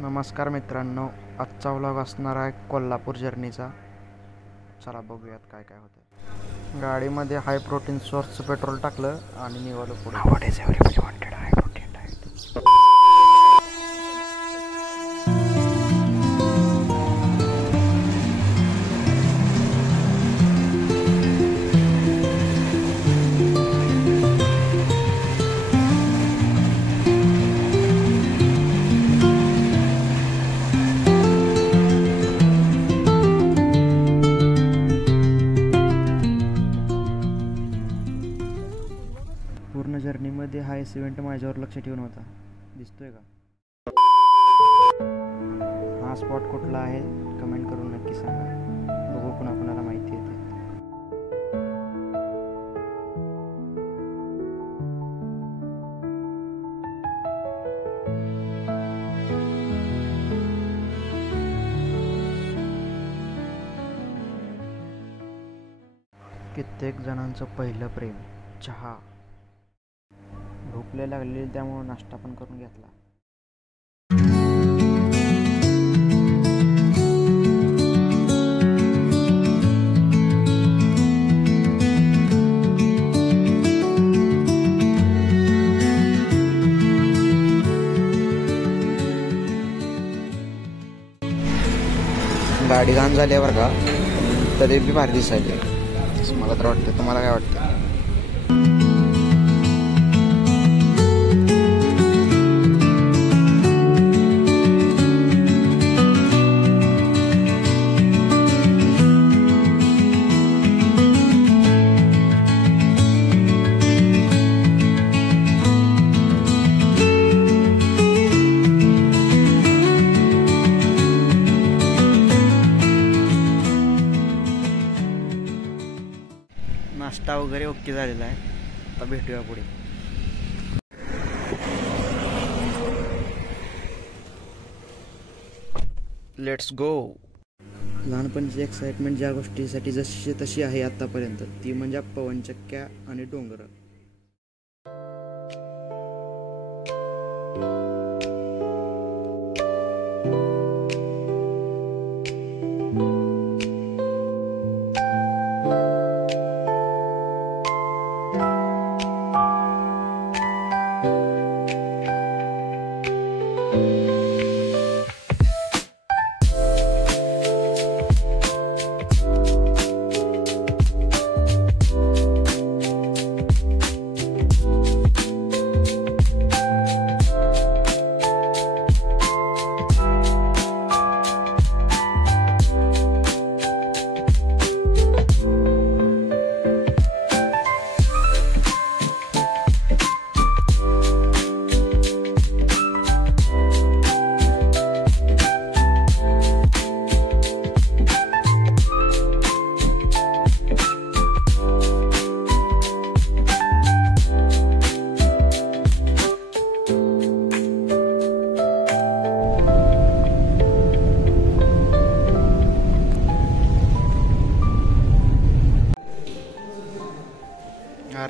नमस्कार मित्रांनो, आजचा व्लॉग असणार आहे कोल्हापूर जर्नीचा. चला बघूयात काय काय होतं. गाडीमध्ये हाय प्रोटीन सोर्सचं पेट्रोल टाकलं आणि निघालो पुढे. High protein diet. पूर्ण जर्नीमध्ये हा इव्हेंट माझ्यावर लक्ष ठेवून होता. दिसतोय का? हा स्पॉट कुठला आहे कमेंट करून नक्की सांगा. बघू कुणाला माहिती आहे. कित्येक जणांचं पहिलं प्रेम चहा. भूक लय लागलेली त्यामुळे नाश्ता पण करून घेतला. गाडी घाण झाल्यावर का तरी बी भारी दिसायली मला तर वाटतं. तुम्हाला काय वाटतं? नाश्ता वगैरे ओके झालेला आहे. आता भेटूया पुढे. Let's go. लहानपणीची एक्साइटमेंट ज्या गोष्टीसाठी जशी तशी आहे आतापर्यंत ती म्हणजे पवनचक्क्या आणि डोंगर.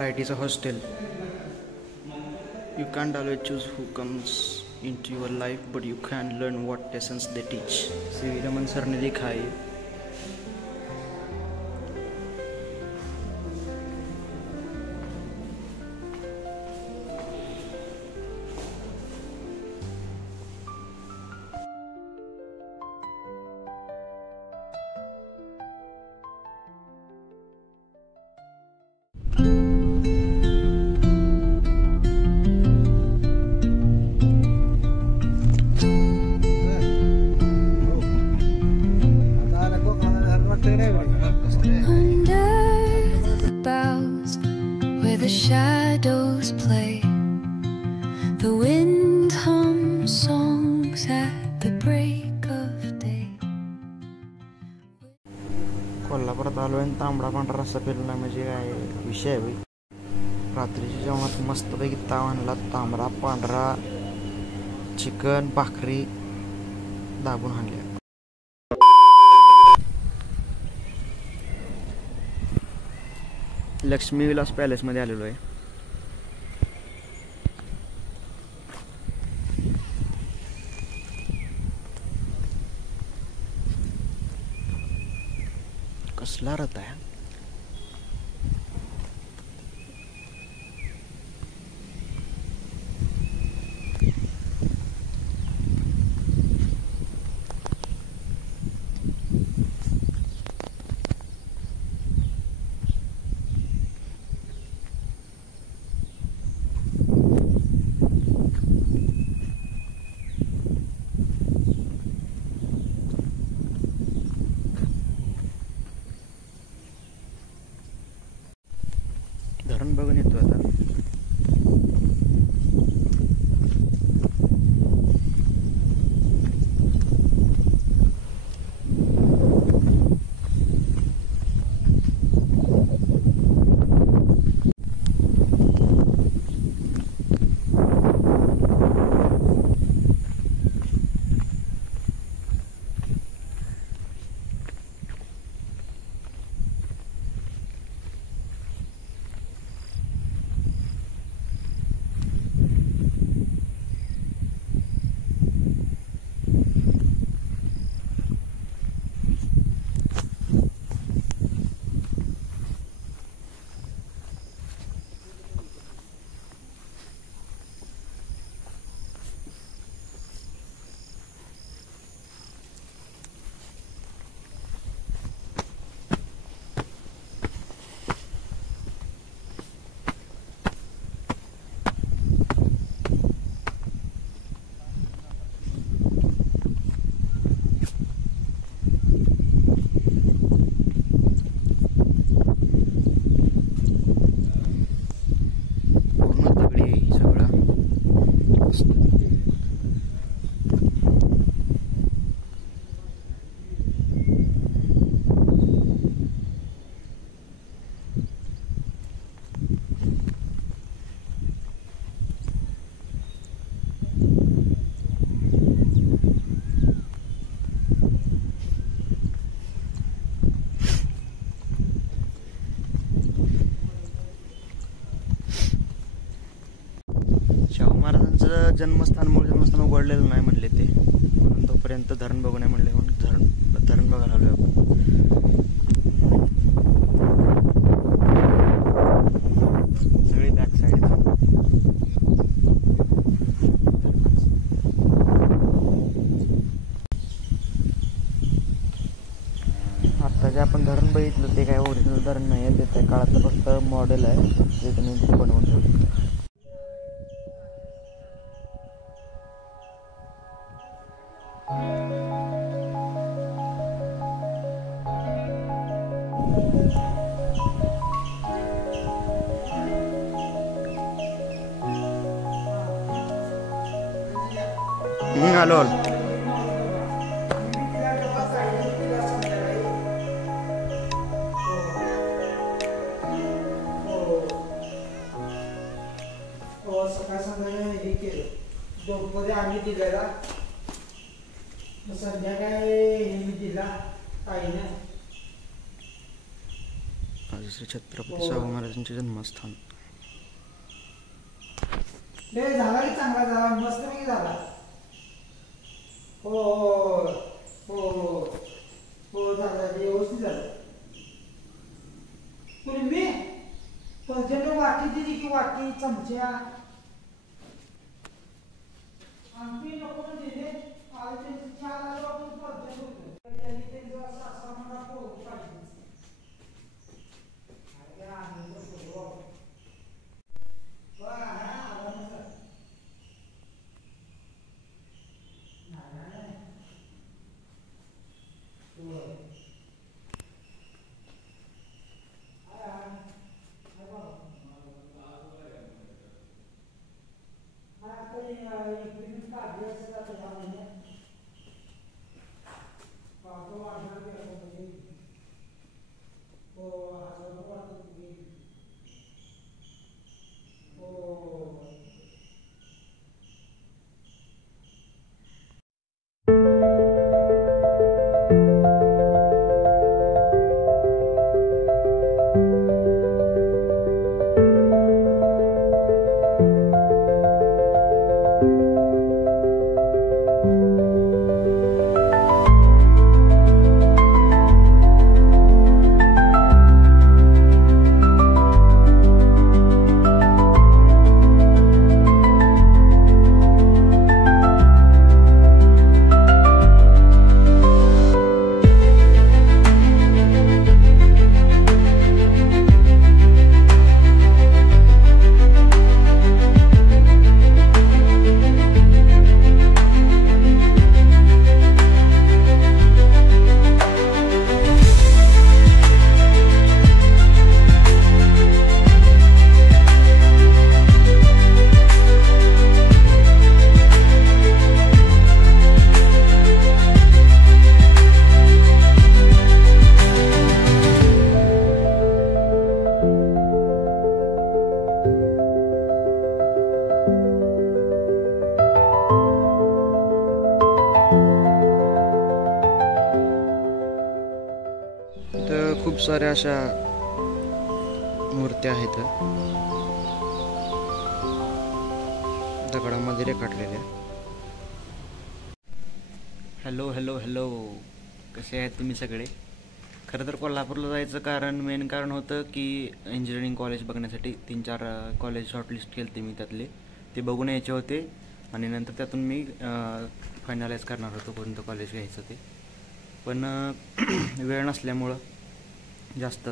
RIT is a hostel. You can't always choose who comes into your life, but you can learn what lessons they teach. CV Raman sir ने लिखा है. Shadows play, the wind hums songs at the break of day. कोल्हापुरात आलो आणि तांबडा पांढरा रस्सा पेरला म्हणजे काय विषय आहे. रात्रीच्या जेवणात मस्तपैकी ताव आणला. तांबडा पांढरा चिकन भाकरी दाबून आणल्या. लक्ष्मी विलास पॅलेसमध्ये आलेलो आहे. कसला रथ आहे. धरण बघून येतो आता. शाहू महाराजांचं जन्मस्थान उघडलेलं नाही म्हणले ते, म्हणून तोपर्यंत धरण बघू नये म्हणले, म्हणून धरण बघायला आलोय आपण. सगळी बॅक साईड. आता जे आपण धरण बघितलं ते काय ओरिजिनल धरण नाही आहे, ते त्या काळातलं फक्त मॉडेल आहे जे त्यांनी बनवून ठेवलं. आलो सकाळ संध्याकाळी हे केलं, दोनमध्ये आम्ही दिलेला, संध्याकाळी हे मी दिला ताईने. श्री छत्रपती शाहू महाराजांचे जन्मस्थान. झाला की चांगला झाला, मस्त पैकी झाला. हो हो हो हो झालं, व्यवस्थित झालं. तुम्ही पंचायत वाटी दिली की वाटी चमच्या आमची नको दिले, साऱ्या अशा मूर्त्या आहेत दगडामध्ये रेखाटलेल्या. हॅलो हॅलो हॅलो, कसे आहेत तुम्ही सगळे? खरं तर कोल्हापूरला जायचं मेन कारण होतं की इंजिनिअरिंग कॉलेज बघण्यासाठी 3-4 कॉलेज शॉर्टलिस्ट केले ते मी त्यातले, ते बघून यायचे होते आणि नंतर त्यातून मी फायनलाइज करणार होतो कोणतं कॉलेज घ्यायचं ते. पण वेळ नसल्यामुळं जास्त,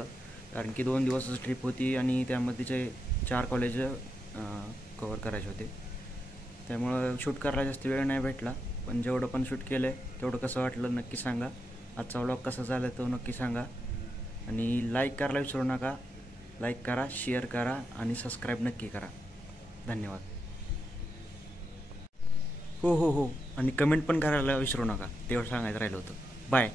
कारण की 2 दिवसाची ट्रिप होती आणि त्यामध्येचे 4 कॉलेज कवर करायचे होते, त्यामुळं शूट करायला जास्त वेळ नाही भेटला. पण जेवढं पण शूट केलं आहे तेवढं कसं वाटलं नक्की सांगा. आजचा व्लॉग कसा झाला तो नक्की सांगा आणि लाईक करायला विसरू नका. लाईक करा, शेअर करा आणि सबस्क्राईब नक्की करा. धन्यवाद. हो, आणि कमेंट पण करायला विसरू नका, तेवढं सांगायचं राहिलं होतं. बाय.